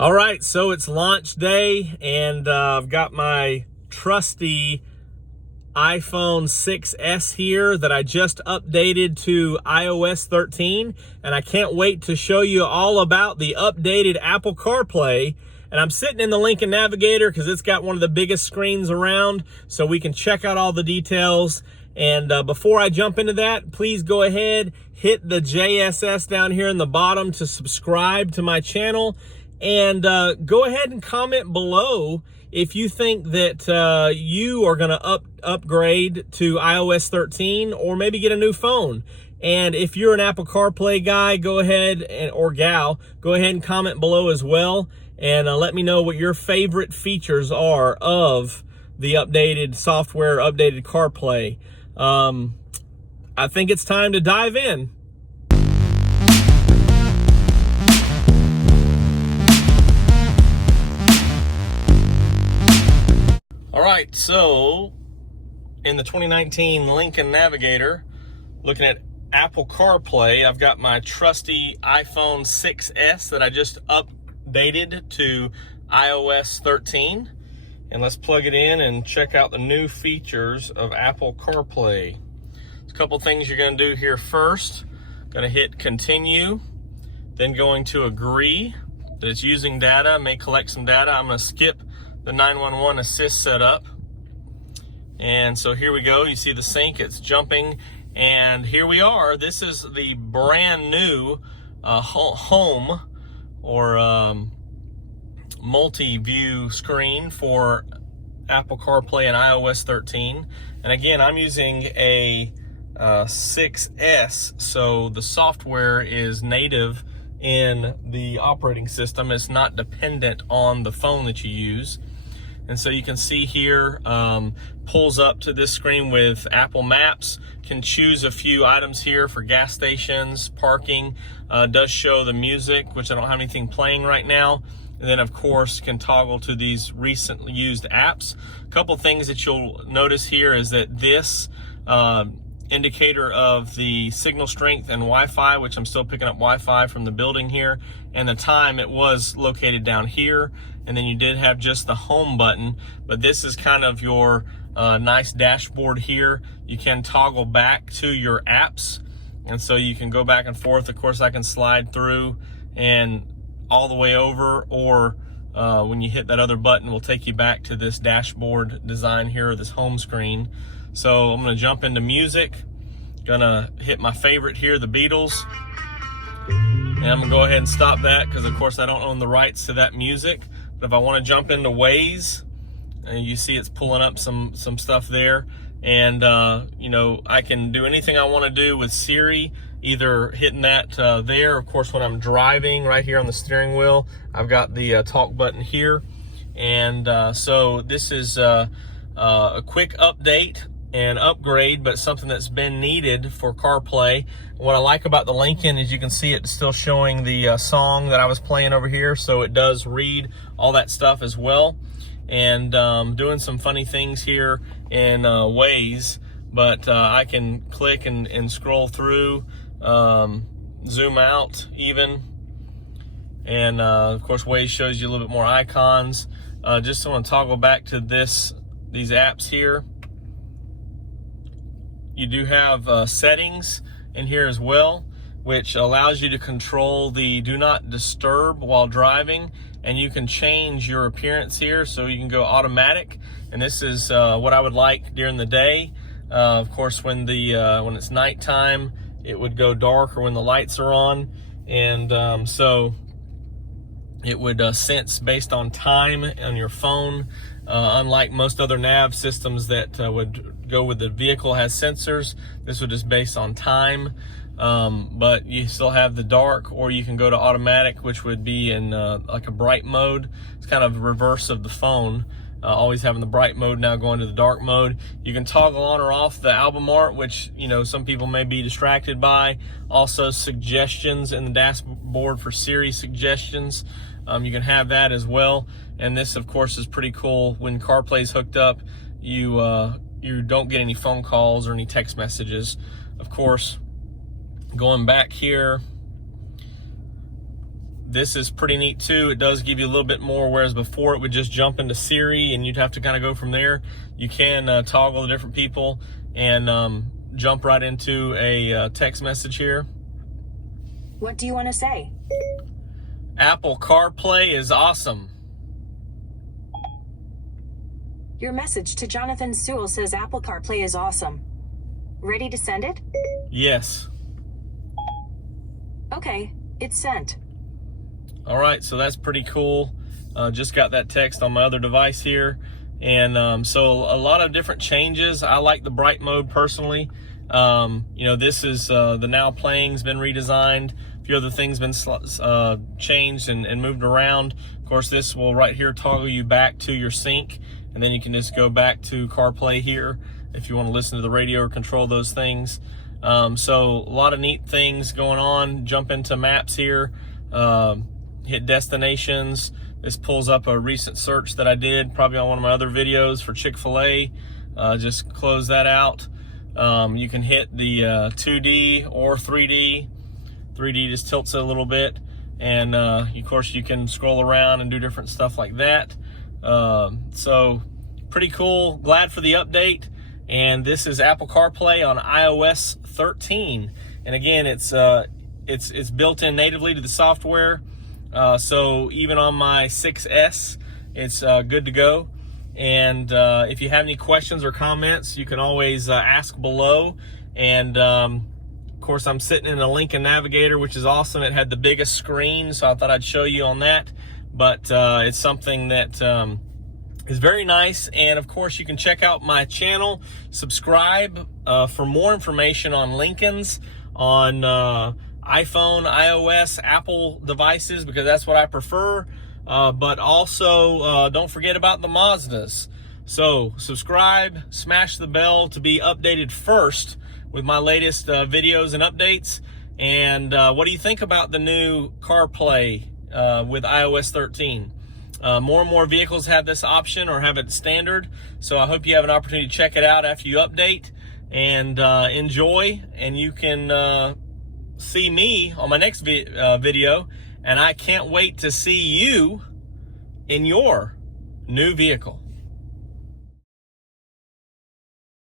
All right, so it's launch day, and I've got my trusty iPhone 6S here that I just updated to iOS 13, and I can't wait to show you all about the updated Apple CarPlay. And I'm sitting in the Lincoln Navigator because it's got one of the biggest screens around, so we can check out all the details. And before I jump into that, please go ahead, hit the JSS down here in the bottom to subscribe to my channel. And go ahead and comment below if you think that you are going to upgrade to iOS 13 or maybe get a new phone. And if you're an Apple CarPlay guy, go ahead or gal, go ahead and comment below as well. And let me know what your favorite features are of the updated software, updated CarPlay. I think it's time to dive in. All right, so in the 2019 Lincoln Navigator, looking at Apple CarPlay, I've got my trusty iPhone 6S that I just updated to iOS 13. And let's plug it in and check out the new features of Apple CarPlay. There's a couple things you're going to do here first. Going to hit continue, then going to agree that it's using data, may collect some data. I'm going to skip the 911 assist setup. And so here we go. You see the sync, it's jumping. And here we are. This is the brand new home or multi-view screen for Apple CarPlay and iOS 13. And again, I'm using a 6S, so the software is native in the operating system. It's not dependent on the phone that you use. And so you can see here, pulls up to this screen with Apple Maps, can choose a few items here for gas stations, parking, does show the music, which I don't have anything playing right now. And then of course can toggle to these recently used apps. A couple things that you'll notice here is that this indicator of the signal strength and Wi-Fi, which I'm still picking up Wi-Fi from the building here, and the time, it was located down here. And then you did have just the home button, but this is kind of your nice dashboard here. You can toggle back to your apps, and so you can go back and forth. Of course, I can slide through and all the way over, or when you hit that other button, will take you back to this dashboard design here, or this home screen. So I'm gonna jump into music, gonna hit my favorite here, the Beatles. And I'm gonna go ahead and stop that because of course I don't own the rights to that music. But if I wanna jump into Waze, and you see it's pulling up some stuff there. And you know, I can do anything I wanna do with Siri, either hitting that there. Of course, when I'm driving right here on the steering wheel, I've got the talk button here. And so this is a quick update and upgrade, but something that's been needed for CarPlay. What I like about the Lincoln is you can see it's still showing the song that I was playing over here, so it does read all that stuff as well. And doing some funny things here in Waze, but I can click and scroll through, zoom out even. And of course Waze shows you a little bit more icons. Just want to toggle back to these apps here. You do have settings in here as well, which allows you to control the do not disturb while driving, and you can change your appearance here, so you can go automatic. And this is what I would like during the day. Of course, when it's nighttime, it would go dark, or when the lights are on. And so it would sense based on time on your phone. Unlike most other nav systems that would go with the vehicle has sensors, this would just based on time. But you still have the dark, or you can go to automatic, which would be in like a bright mode. It's kind of reverse of the phone. Always having the bright mode, now going to the dark mode. You can toggle on or off the album art, which, you know, some people may be distracted by. Also suggestions in the dashboard for Siri suggestions. You can have that as well. And this of course is pretty cool. When CarPlay's hooked up, you don't get any phone calls or any text messages. Of course, going back here, This is pretty neat too. It does give you a little bit more, whereas before it would just jump into Siri and you'd have to kind of go from there. You can toggle the different people and jump right into a text message here. What do you want to say? Apple CarPlay is awesome. Your message to Jonathan Sewell says Apple CarPlay is awesome. Ready to send it? Yes. Okay, it's sent. All right, so that's pretty cool. Just got that text on my other device here. And so a lot of different changes. I like the bright mode personally. You know, this is the now playing's been redesigned. A few other things been changed and moved around. Of course, this will right here toggle you back to your sync, and then you can just go back to CarPlay here if you want to listen to the radio or control those things. So a lot of neat things going on. Jump into maps here, hit destinations. This pulls up a recent search that I did probably on one of my other videos for Chick-fil-A. Just close that out. You can hit the 2D or 3D. 3D just tilts it a little bit, and of course you can scroll around and do different stuff like that. So pretty cool. Glad for the update. And this is Apple CarPlay on iOS 13. And again, it's built in natively to the software. So even on my 6S, it's good to go. And if you have any questions or comments, you can always ask below. And of course, I'm sitting in a Lincoln Navigator, which is awesome. It had the biggest screen, so I thought I'd show you on that. But it's something that is very nice. And of course, you can check out my channel, subscribe for more information on Lincolns, on iPhone, iOS, Apple devices, because that's what I prefer. But also, don't forget about the Mazdas. So subscribe, smash the bell to be updated first with my latest videos and updates. And what do you think about the new CarPlay with iOS 13? More and more vehicles have this option or have it standard. So I hope you have an opportunity to check it out after you update and enjoy. And you can see me on my next video. And I can't wait to see you in your new vehicle.